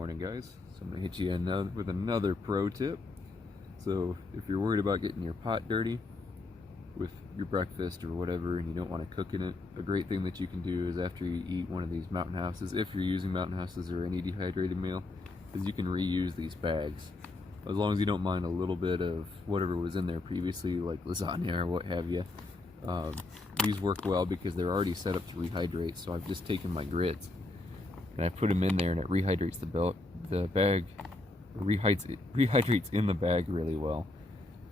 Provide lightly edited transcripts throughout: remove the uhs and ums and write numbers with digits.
morning, guys. So I'm gonna hit you with another pro tip. So if you're worried about getting your pot dirty with your breakfast or whatever and you don't want to cook in it, a great thing that you can do is after you eat one of these Mountain Houses, if you're using Mountain Houses or any dehydrated meal, is you can reuse these bags. As long as you don't mind a little bit of whatever was in there previously, like lasagna or what have you. These work well because they're already set up to rehydrate, so I've just taken my grits and I put them in there and it rehydrates the bag rehydrates in the bag really well.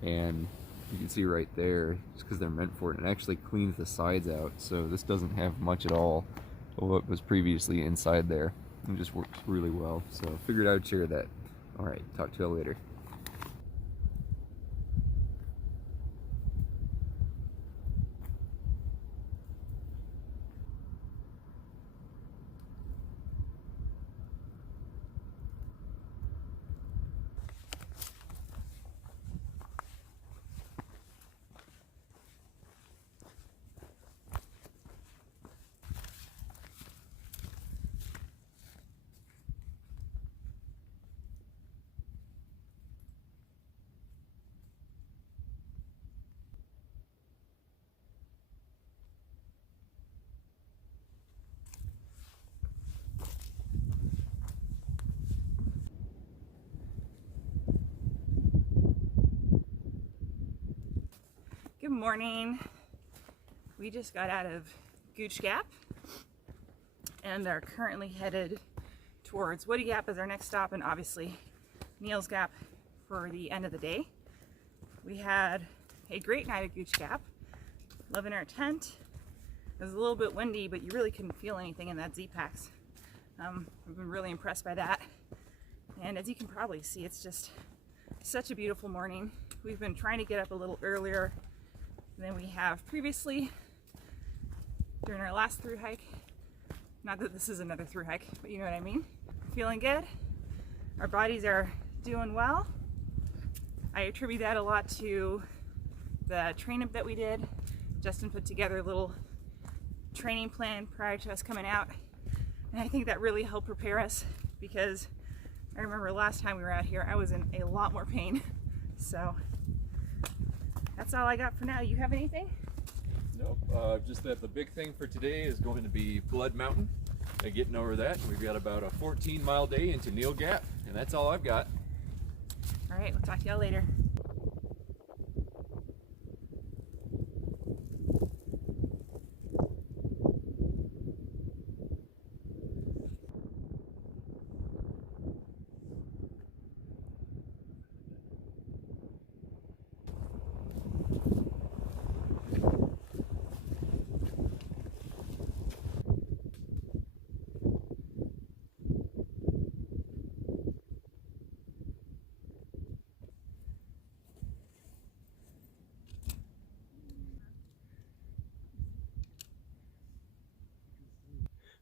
And you can see right there, just because they're meant for it, it actually cleans the sides out, so this doesn't have much at all of what was previously inside there. It just works really well, so figured I would share that. Alright, talk to you later. Good morning. We just got out of Gooch Gap and are currently headed towards Woody Gap as our next stop, and obviously Neels Gap for the end of the day. We had a great night at Gooch Gap, loving our tent. It was a little bit windy, but you really couldn't feel anything in that Z-Packs. I've been really impressed by that. And as you can probably see, it's just such a beautiful morning. We've been trying to get up a little earlier than we have previously during our last through hike. Not that this is another through hike, but you know what I mean. Feeling good. Our bodies are doing well. I attribute that a lot to the training that we did. Justin put together a little training plan prior to us coming out, and I think that really helped prepare us, because I remember last time we were out here I was in a lot more pain. So that's all I got for now. You have anything? Nope, just that the big thing for today is going to be Blood Mountain and getting over that. We've got about a 14-mile day into Neels Gap, and that's all I've got. All right, we'll talk to y'all later.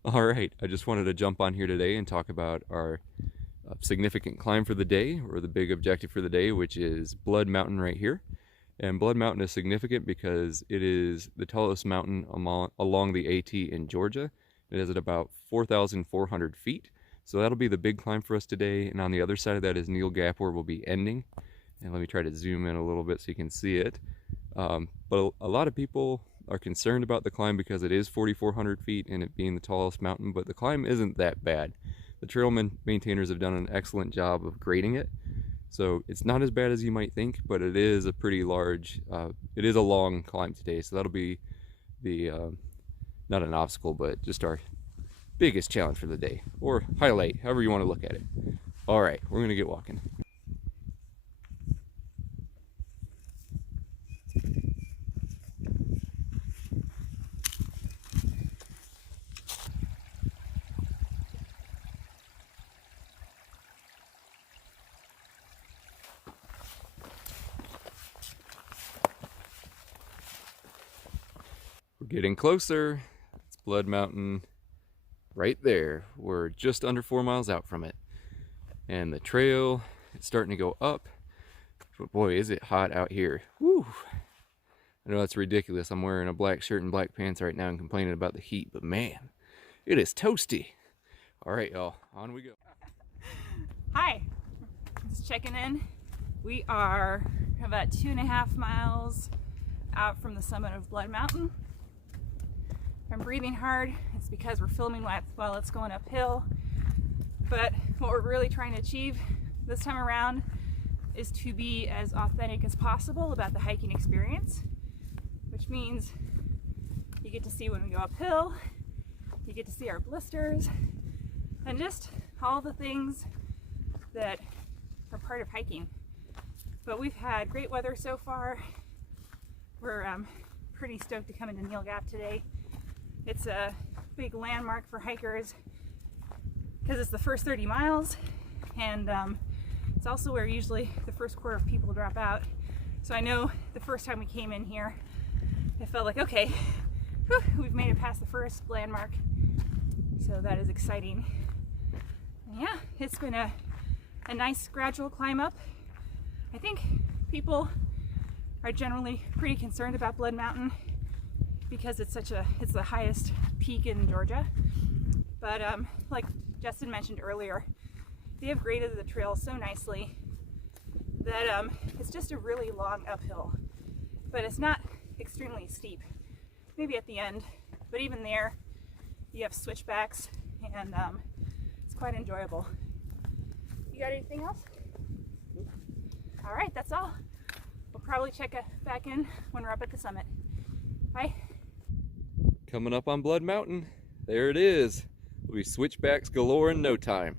Alright, I just wanted to jump on here today and talk about our significant climb for the day, or the big objective for the day, which is Blood Mountain right here. And Blood Mountain is significant because it is the tallest mountain along the AT in Georgia. It is at about 4,400 feet. So that'll be the big climb for us today. And on the other side of that is Neels Gap, where we'll be ending. And let me try to zoom in a little bit so you can see it. But a lot of people are concerned about the climb because it is 4,400 feet and it being the tallest mountain, but the climb isn't that bad. The trail maintainers have done an excellent job of grading it, so it's not as bad as you might think, but it is a pretty large, it is a long climb today, so that'll be the, not an obstacle, but just our biggest challenge for the day, or highlight, however you want to look at it. Alright, we're going to get walking. We're getting closer. It's Blood Mountain right there. We're just under 4 miles out from it. And the trail is starting to go up. But boy, is it hot out here. Woo! I know that's ridiculous. I'm wearing a black shirt and black pants right now and complaining about the heat, but man, it is toasty. All right, y'all, on we go. Hi, just checking in. We are about 2.5 miles out from the summit of Blood Mountain. If I'm breathing hard, it's because we're filming while it's going uphill. But what we're really trying to achieve this time around is to be as authentic as possible about the hiking experience, which means you get to see when we go uphill, you get to see our blisters, and just all the things that are part of hiking. But we've had great weather so far. We're pretty stoked to come into Neels Gap today. It's a big landmark for hikers because it's the first 30 miles, and it's also where usually the first quarter of people drop out. So I know the first time we came in here, it felt like, okay, whew, we've made it past the first landmark. So that is exciting. And yeah, it's been a nice gradual climb up. I think people are generally pretty concerned about Blood Mountain because it's the highest peak in Georgia. But like Justin mentioned earlier, they have graded the trail so nicely that it's just a really long uphill, but it's not extremely steep. Maybe at the end, but even there, you have switchbacks, and it's quite enjoyable. You got anything else? All right, that's all. We'll probably check back in when we're up at the summit. Bye. Coming up on Blood Mountain, there it is. We'll be switchbacks galore in no time.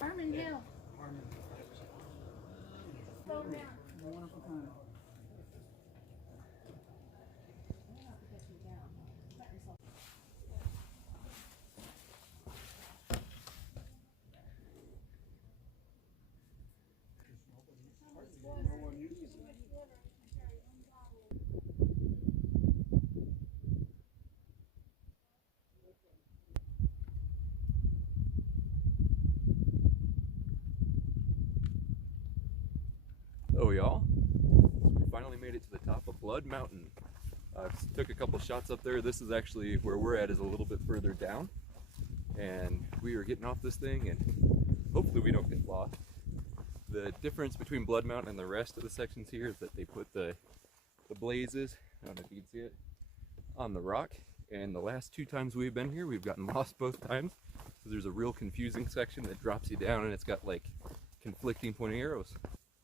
Harmon Hill. Slow down. Oh y'all, we finally made it to the top of Blood Mountain. Took a couple shots up there. This is actually where we're at, is a little bit further down, and we are getting off this thing and hopefully we don't get lost. The difference between Blood Mountain and the rest of the sections here is that they put the blazes, I don't know if you can see it, on the rock, and the last 2 times we've been here we've gotten lost both times. So there's a real confusing section that drops you down and it's got like conflicting pointing arrows.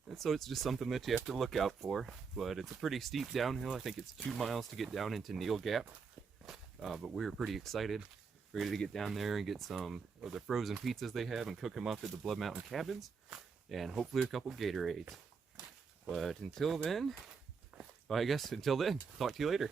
And so it's just something that you have to look out for, but it's a pretty steep downhill. I think it's 2 miles to get down into Neels Gap, but we're pretty excited, ready to get down there and get some of the frozen pizzas they have and cook them up at the Blood Mountain cabins, and hopefully a couple Gatorades. But until then, well, I guess until then, talk to you later.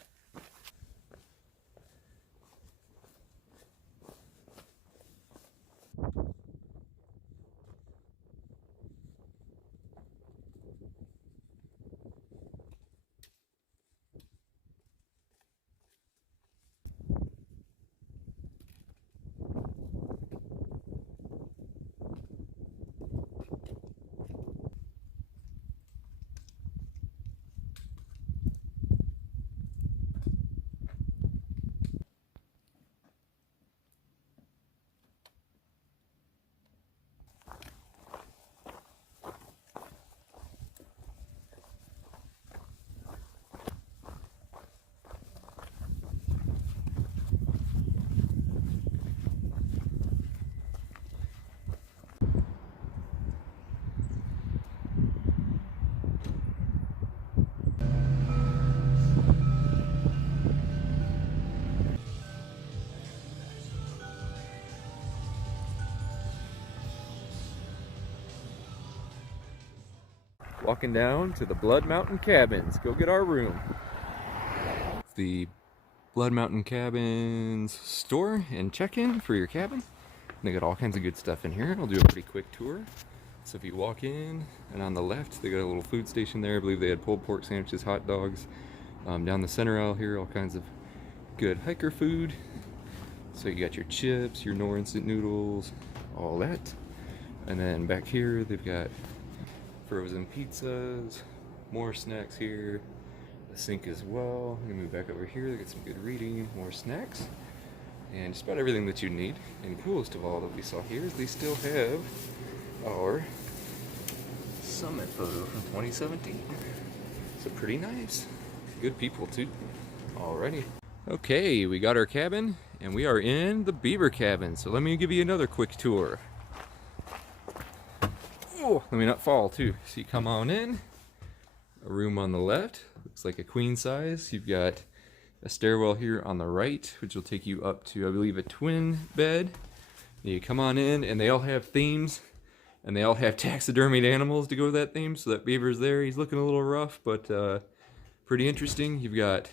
Walking down to the Blood Mountain Cabins. Go get our room. The Blood Mountain Cabins store and check-in for your cabin. They got all kinds of good stuff in here. I'll do a pretty quick tour. So if you walk in, and on the left they got a little food station there. I believe they had pulled pork sandwiches, hot dogs, Down the center aisle here, all kinds of good hiker food. So you got your chips, your Knorr instant noodles, all that. And then back here they've got frozen pizzas, more snacks here, the sink as well. I'm gonna move back over here, they got some good reading, more snacks, and just about everything that you need. And coolest of all that we saw here is they still have our summit photo from 2017. So pretty nice. Good people too. Alrighty. Okay, we got our cabin and we are in the beaver cabin. So let me give you another quick tour. Oh, let me not fall too. So you come on in, a room on the left, looks like a queen size. You've got a stairwell here on the right, which will take you up to, I believe, a twin bed. You come on in and they all have themes. And they all have taxidermied animals to go with that theme. So that beaver's there. He's looking a little rough, but pretty interesting. You've got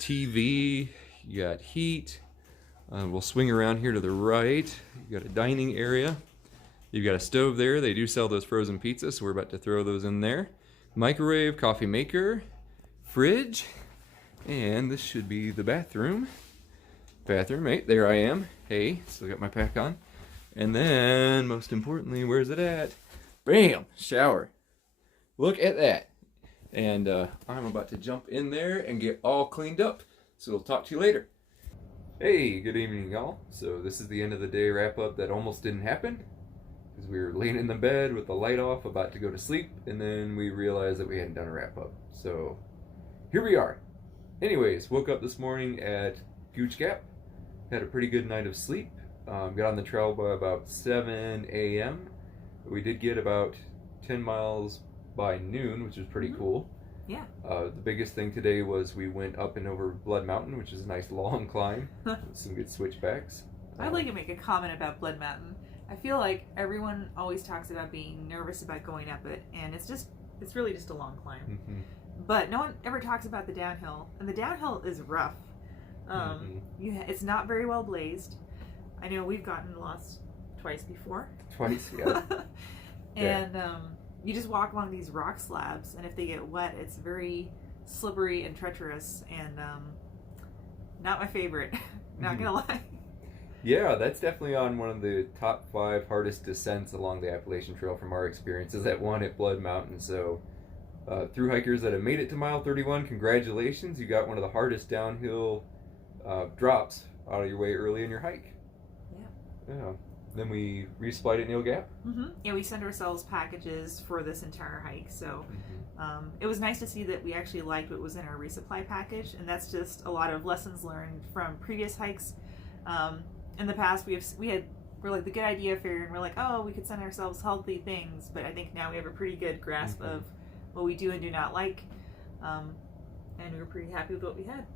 TV, you got heat. We'll swing around here to the right. You got a dining area. You've got a stove there. They do sell those frozen pizzas, so we're about to throw those in there. Microwave, coffee maker, fridge, and this should be the bathroom. Bathroom, hey, there I am. Hey, still got my pack on. And then, most importantly, where's it at? Bam! Shower. Look at that. And I'm about to jump in there and get all cleaned up. So we'll talk to you later. Hey, good evening, y'all. So this is the end of the day wrap-up that almost didn't happen. Because we were laying in the bed with the light off, about to go to sleep. And then we realized that we hadn't done a wrap-up. So here we are. Anyways, woke up this morning at Gooch Gap. Had a pretty good night of sleep. Got on the trail by about 7 a.m. We did get about 10 miles by noon, which was pretty cool. Yeah. The biggest thing today was we went up and over Blood Mountain, which is a nice long climb with some good switchbacks. I'd like to make a comment about Blood Mountain. I feel like everyone always talks about being nervous about going up it, and it's really just a long climb. Mm-hmm. But no one ever talks about the downhill, and the downhill is rough. It's not very well blazed. I know we've gotten lost twice before. Twice, yeah. And you just walk along these rock slabs, and if they get wet, it's very slippery and treacherous, and not my favorite. Not gonna lie. Yeah, that's definitely on one of the top 5 hardest descents along the Appalachian Trail from our experiences. That one at Blood Mountain. So, through hikers that have made it to mile 31, congratulations! You got one of the hardest downhill drops out of your way early in your hike. Yeah. Then we resupplied at Neels Gap. Yeah, we sent ourselves packages for this entire hike, so it was nice to see that we actually liked what was in our resupply package, and that's just a lot of lessons learned from previous hikes. In the past, we're like the good idea fair, and we're like, oh, we could send ourselves healthy things, but I think now we have a pretty good grasp of what we do and do not like, and we were pretty happy with what we had.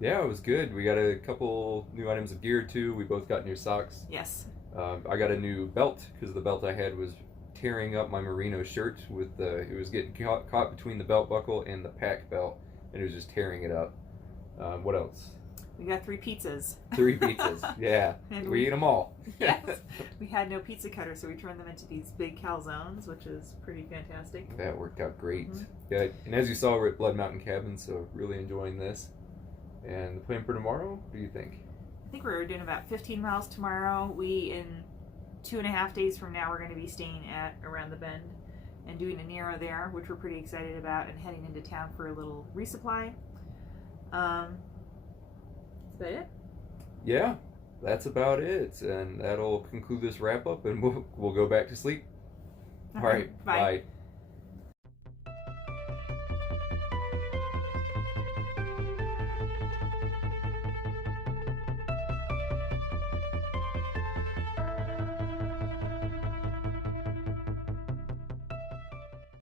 Yeah, it was good. We got a couple new items of gear too. We both got new socks. Yes. I got a new belt because the belt I had was tearing up my merino shirt. It was getting caught between the belt buckle and the pack belt, and it was just tearing it up. What else? We got 3 pizzas. 3 pizzas, yeah. And we ate them all. Yes. We had no pizza cutter, so we turned them into these big calzones, which is pretty fantastic. That worked out great. Yeah, and as you saw, we're at Blood Mountain Cabin, so really enjoying this. And the plan for tomorrow, what do you think? I think we're doing about 15 miles tomorrow. In 2.5 days from now, we're going to be staying at Around the Bend and doing a Nero there, which we're pretty excited about, and heading into town for a little resupply. Is that it? Yeah, that's about it. And that'll conclude this wrap up, and we'll go back to sleep. All right, bye.